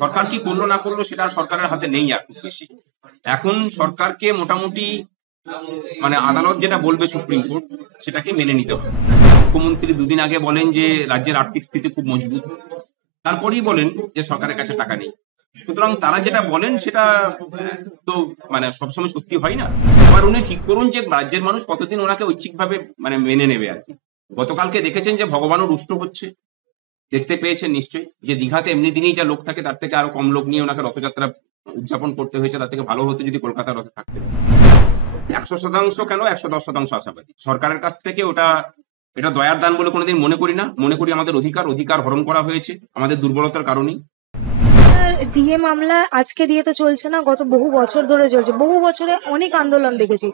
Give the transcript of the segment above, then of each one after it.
সরকার কি করলো না করলো সেটা সরকারের হাতে নেই আর খুব বেশি। এখন সরকারকে মোটামুটি আদালত যেটা বলবে সুপ্রিম কোর্ট সেটাকে মেনে নিতে হবে। মুখ্যমন্ত্রী দুদিন আগে বলেন যে রাজ্যের আর্থিক স্থিতি খুব মজবুত, তারপরেই বলেন যে সরকারের কাছে টাকা নেই। সুতরাং তারা যেটা বলেন সেটা তো সবসময় সত্যি হয় না। এবার উনি ঠিক করুন যে রাজ্যের মানুষ কতদিন ওনাকে ঐচ্ছিকভাবে মেনে নেবে আর কি। গতকালকে দেখেছেন যে ভগবানও রুষ্ট হচ্ছে, দেখতে পেয়েছেন নিশ্চয়ই যে দীঘাতে এমনি দিনেই যা লোক থাকে তার থেকে আরো কম লোক নিয়ে ওনাকে রথযাত্রা উদযাপন করতে হয়েছে। তার থেকে ভালো হতো যদি কলকাতার রথে থাকতেন। 100% কেন, 110% আশাবাদী সরকারের কাছ থেকে। এটা দয়ার দান বলে কোনোদিন মনে করি না। মনে করি আমাদের অধিকার হরণ করা হয়েছে আমাদের দুর্বলতার কারণেই। ডিএ মামলা আজকে দিয়ে তো চলছে না, গত বহু বছর ধরে চলছে। বহু বছরে অনেক আন্দোলন দেখেছি।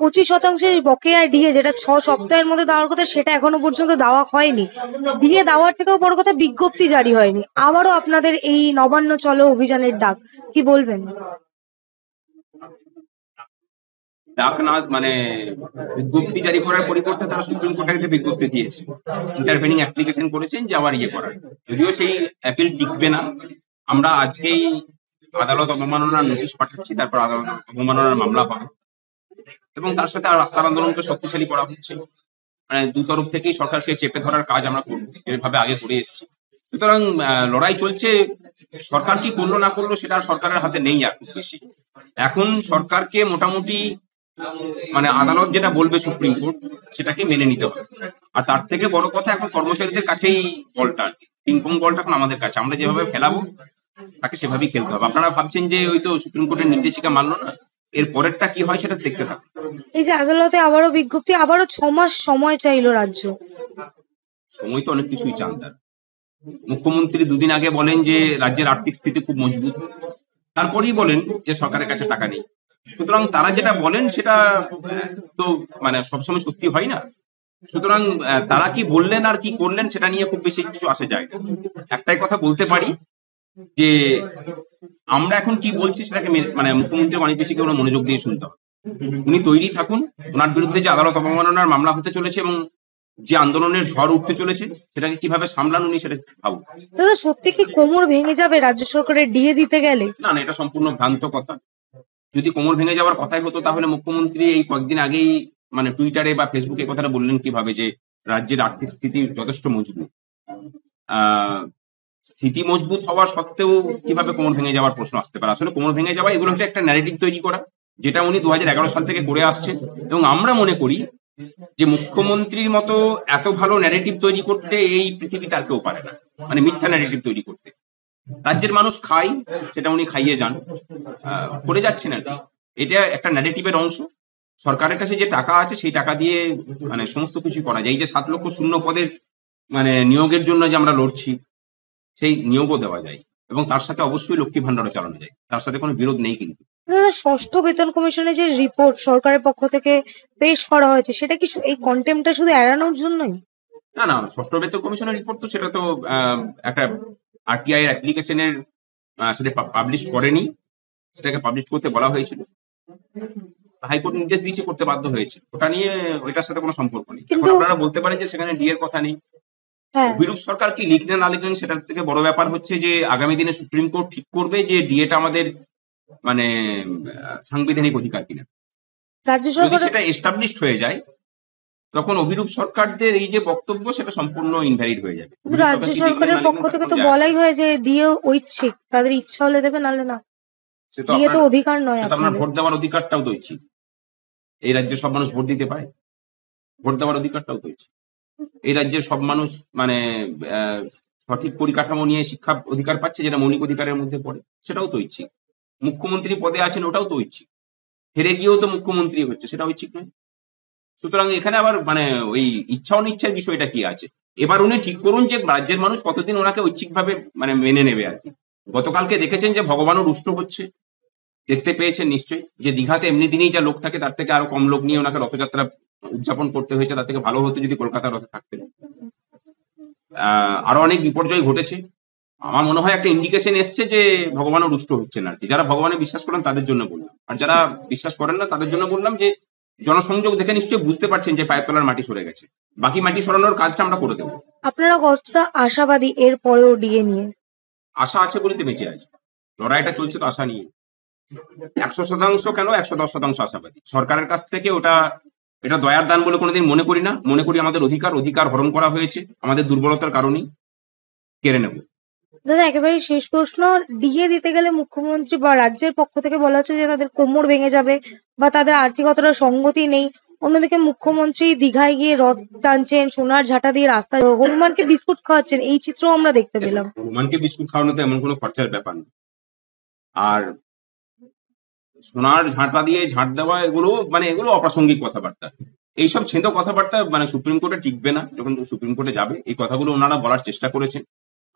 25% বকেয়া ডিএ যেটা 6 সপ্তাহের মধ্যে দেওয়ার কথা, সেটা এখনো পর্যন্ত দেওয়া হয়নি। ডিএ দেওয়ার থেকেও বড় কথা, বিজ্ঞপ্তি জারি হয়নি। আবারও আপনাদের এই নবান্ন চলো অভিযানের ডাক, কি বলবেন? ডাক না বিজ্ঞপ্তি জারি করার পরিবর্তে তারা সুপ্রিম কোর্টে একটা বিজ্ঞপ্তি দিয়েছে, ইন্টারভেনিং অ্যাপ্লিকেশন করেছেন যে আবার করার। যদিও সেই অ্যাপিল টিকবে না। আমরা আজকেই আদালত অবমাননার নোটিশ পাঠাচ্ছি, তারপর আদালত অবমাননার মামলা পাবো এবং তার সাথে আর রাস্তার আন্দোলনকে শক্তিশালী করা হচ্ছে। দু তরফ থেকেই সরকারকে চেপে ধরার কাজ আমরা করবো, যেভাবে আগে করে এসেছি। সুতরাং লড়াই চলছে। সরকার কি করলো না করলো সেটা সরকারের হাতে নেই আর খুব বেশি। এখন সরকারকে মোটামুটি আদালত যেটা বলবে সুপ্রিম কোর্ট সেটাকে মেনে নিতে হবে। আর তার থেকে বড় কথা, এখন কর্মচারীদের কাছেই বলটা, পিংপং বলটা এখন আমাদের কাছে। আমরা যেভাবে ফেলাবো তাকে সেভাবেই খেলতে হবে। আপনারা ভাবছেন যে ওই তো সুপ্রিম কোর্টের নির্দেশিকা মানলো না, এর পরেরটা কি হয় সেটা দেখতে থাকুন। এই যে আদালতে আবারও বিজ্ঞপ্তি, আবারও 6 মাস সময় চাইলো রাজ্য। সময় তো অনেক কিছুই চান তার। মুখ্যমন্ত্রী দুদিন আগে বলেন যে রাজ্যের আর্থিক স্থিতি খুব মজবুত, তারপরেই বলেন যে সরকারের কাছে টাকা নেই। সুতরাং তারা যেটা বলেন সেটা তো সবসময় সত্যি হয় না। সুতরাং তারা কি বললেন আর কি করলেন সেটা নিয়ে খুব বেশি কিছু আসে যায়। একটাই কথা বলতে পারি যে আমরা এখন কি বলছি সেটাকে মুখ্যমন্ত্রী অনেক বেশি কেউ মনোযোগ দিয়ে শুনতে হবে। উনি তৈরি থাকুন। ওনার বিরুদ্ধে যে আদালত অবমাননার মামলা হতে চলেছে এবং যে আন্দোলনের ঝড় উঠতে চলেছে সেটাকে কিভাবে সামলান উনি সেটা ভাবুন। দাদা, সত্যি কি কোমর ভেঙে যাবে রাজ্য সরকারের ডিএ দিতে গেলে? না না, এটা সম্পূর্ণ ভ্রান্ত কথা। যদি কোমর ভেঙে যাওয়ার কথাই হতো তাহলে মুখ্যমন্ত্রী এই কয়েকদিন আগেই টুইটারে বা ফেসবুকে কথাটা বললেন কিভাবে যে রাজ্যের আর্থিক স্থিতি যথেষ্ট মজবুত। স্থিতি মজবুত হওয়া সত্ত্বেও কিভাবে কোমর ভেঙে যাওয়ার প্রশ্ন আসতে পারে? আসলে কোমর ভেঙে যাওয়া এগুলো হচ্ছে একটা ন্যারেটিভ তৈরি করা, যেটা উনি 2011 সাল থেকে করে আসছেন। এবং আমরা মনে করি যে মুখ্যমন্ত্রীর মতো এত ভালো ন্যারেটিভ তৈরি করতে এই পৃথিবীতে আর কেউ পারে না। মিথ্যা ন্যারেটিভ তৈরি করতে রাজ্যের মানুষ খায়, সেটা উনি খাইয়ে যান, করে যাচ্ছেন আর কি। এটা একটা ন্যারেটিভের অংশ। সরকারের কাছে যে টাকা আছে সেই টাকা দিয়ে সমস্ত কিছু করা যায়। এই যে 7 লক্ষ শূন্য পদের নিয়োগের জন্য যে আমরা লড়ছি, সেই নিয়োগও দেওয়া যায় এবং তার সাথে অবশ্যই লক্ষ্মী ভান্ডারও চালানো যায়। তার সাথে কোনো বিরোধ নেই। কিন্তু দাদা, ষষ্ঠ বেতন কমিশনের যে রিপোর্ট সরকারের পক্ষ থেকে পেশ করা হয়েছে, সেটা কি এই কন্টেম্পটা শুধু এড়ানোর জন্যই? না না, ষষ্ঠ বেতন কমিশনের রিপোর্ট তো সেটা তো একটা আরটিআই এর অ্যাপ্লিকেশনের সেটা পাবলিশ করেনি, সেটাকে পাবলিশ করতে বলা হয়েছিল। হাইকোর্ট নির্দেশ দিয়েছে, করতে বাধ্য হয়েছে। ওটা নিয়ে ওইটার সাথে কোনো সম্পর্ক নেই। এখন কিন্তু আপনারা বলতে পারেন যে সেখানে ডি এর কথা নেই। হ্যাঁ, অভিরূপ সরকার কি লিখলেন না লিখলেন সেটার থেকে বড় ব্যাপার হচ্ছে যে আগামী দিনে সুপ্রিম কোর্ট ঠিক করবে যে ডিএটা আমাদের সাংবিধানিক অধিকার কিনা। রাজ্য যদি সরকার সেটা এস্টাবলিশড হয়ে যায় তখন অভিরূপ সরকারদের এই যে বক্তব্য সেটা সম্পূর্ণ ইনভ্যালিড হয়ে যাবে। কিন্তু অভিরূপ সরকার রাজ্য কি লিখলেন সরকারের না পক্ষ লিখলেন তার থেকে কোনো তো যায় আসে বলাই না। হয় যে ডিএ ঐচ্ছিক, তাদের ইচ্ছা হলে দেবে, নাহলে না। সে তো ডিএ আপনার তো অধিকার নয় সে তো আপনার আপনাদের। ভোট দেওয়ার অধিকারটাও দইছি। এই রাজ্যে সব মানুষ ভোট দিতে পায়, ভোট দেওয়ার অধিকারটাও দইছি। এই রাজ্যের সব মানুষ আহ, সঠিক পরিকাঠামো নিয়ে শিক্ষা অধিকার পাচ্ছে, যেটা মৌলিক অধিকারের মধ্যে পড়ে, সেটাও তো ঐচ্ছিক। মুখ্যমন্ত্রী পদে আছেন, ওটাও তো ঐচ্ছিক। হেরে গিয়েও তো মুখ্যমন্ত্রী হচ্ছে, সেটা ঐচ্ছিক নয়। সুতরাং এখানে আবার ওই ইচ্ছা অনিচ্ছার বিষয়টা কি আছে? এবার উনি ঠিক করুন যে রাজ্যের মানুষ কতদিন ওনাকে ঐচ্ছিকভাবে মেনে নেবে আর কি। গতকালকে দেখেছেন যে ভগবানও রুষ্ট হচ্ছে, দেখতে পেয়েছেন নিশ্চয়ই যে দীঘাতে এমনি দিনেই যা লোক থাকে তার থেকে আরো কম লোক নিয়ে ওনাকে রথযাত্রা উদযাপন করতে হয়েছে। তার থেকে ভালো হতো যদি কলকাতার রথে থাকতেন। আরো অনেক বিপর্যয় ঘটেছে। আমার মনে হয় একটা ইন্ডিকেশন এসছে যে ভগবানও রুষ্ট হচ্ছেন আর কি। যারা ভগবানে বিশ্বাস করেন তাদের জন্য বললাম, আর যারা বিশ্বাস করেন না তাদের জন্য বললাম যে জনসংযোগ দেখে নিশ্চয়ই বুঝতে পারছেন যে পায়ের তলার মাটি সরে গেছে। বাকি মাটি সরানোর কাজটা আমরা করে দেবো। আপনারা কতটা আশাবাদী এর পরেও ডিএ নিয়ে? আশা আছে বলিতে বেঁচে আছে। লড়াইটা চলছে তো আশা নিয়ে। 100% কেন, 110% আশাবাদী। সরকারের কাছ থেকে এটা দয়ার দান বলে কোনোদিন মনে করি না। মনে করি আমাদের অধিকার হরণ করা হয়েছে আমাদের দুর্বলতার কারণেই। কেড়ে নেব। দাদা একেবারে শেষ প্রশ্ন, ডিএ দিতে গেলে মুখ্যমন্ত্রী বা রাজ্যের পক্ষ থেকে বলা হচ্ছে যে তাদের কোমর ভেঙে যাবে বা তাদের আর্থিক অতটা সঙ্গতি নেই। অন্যদিকে মুখ্যমন্ত্রী দীঘায় গিয়ে রথ টানছেন, সোনার ঝাঁটা দিয়ে রাস্তায় হনুমানকে বিস্কুট খাওয়াচ্ছেন, এই চিত্রও আমরা দেখতে পেলাম। হনুমানকে বিস্কুট খাওয়ানো তো এমন কোনো খরচার ব্যাপার না। আর সোনার ঝাঁটা দিয়ে ঝাঁট দেওয়া এগুলো অপ্রাসঙ্গিক কথাবার্তা। এইসব ছেঁদো কথাবার্তা সুপ্রিম কোর্টে টিকবে না। যখন সুপ্রিম কোর্টে যাবে এই কথাগুলো ওনারা বলার চেষ্টা করেছেন,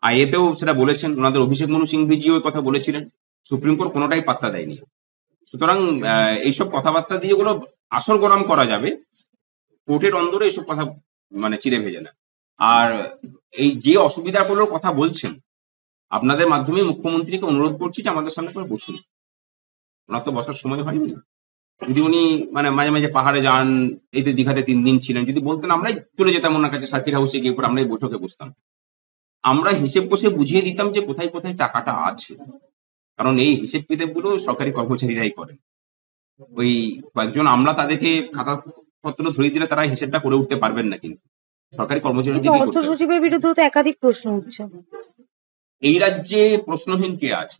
আইএতেও সেটা বলেছেন, ওনাদের অভিষেক মনু সিংভিজিও এই কথা বলেছিলেন। সুপ্রিম কোর্ট কোনোটাই পাত্তা দেয়নি। সুতরাং এইসব কথাবার্তা দিয়ে এগুলো আসল গরম করা যাবে, কোর্টের অন্দরে এইসব কথা চিড়ে ভেজে না। আর এই যে অসুবিধাগুলোর কথা বলছেন, আপনাদের মাধ্যমে মুখ্যমন্ত্রীকে অনুরোধ করছি যে আমাদের সামনে করে বসুন। ওনার তো বসার সময় হয়নি। যদি উনি মাঝে মাঝে পাহাড়ে যান, এই তো দীঘাতে 3 দিন ছিলেন, যদি বলতেন আমরাই চলে যেতাম ওনার কাছে, সার্কিট হাউসে গিয়ে পরে আমরাই বৈঠকে বসতাম, আমরা হিসেব কষে বুঝিয়ে দিতাম যে কোথায় কোথায় টাকাটা আছে। কারণ এই হিসেব কিতাব গুলো সরকারি কর্মচারীরাই করেন। ওই কয়েকজন আমলা তাদেরকে খাতা পত্র ধরিয়ে দিলে তারা হিসেবটা করে উঠতে পারবেন না, কিন্তু সরকারি কিন্তু কর্মচারীদেরকে অর্থ করতে হবে। সচিবের বিরুদ্ধেও তো একাধিক প্রশ্ন উঠছে। এই রাজ্যে প্রশ্নহীন কে আছে?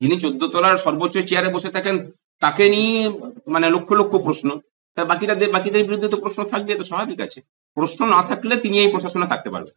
যিনি 14 তলার সর্বোচ্চ চেয়ারে বসে থাকেন তাকে নিয়ে লক্ষ লক্ষ প্রশ্ন। তা বাকিদের বিরুদ্ধে তো প্রশ্ন থাকবে, তো স্বাভাবিক আছে। প্রশ্ন না থাকলে তিনি এই প্রশাসনে থাকতে পারবেন।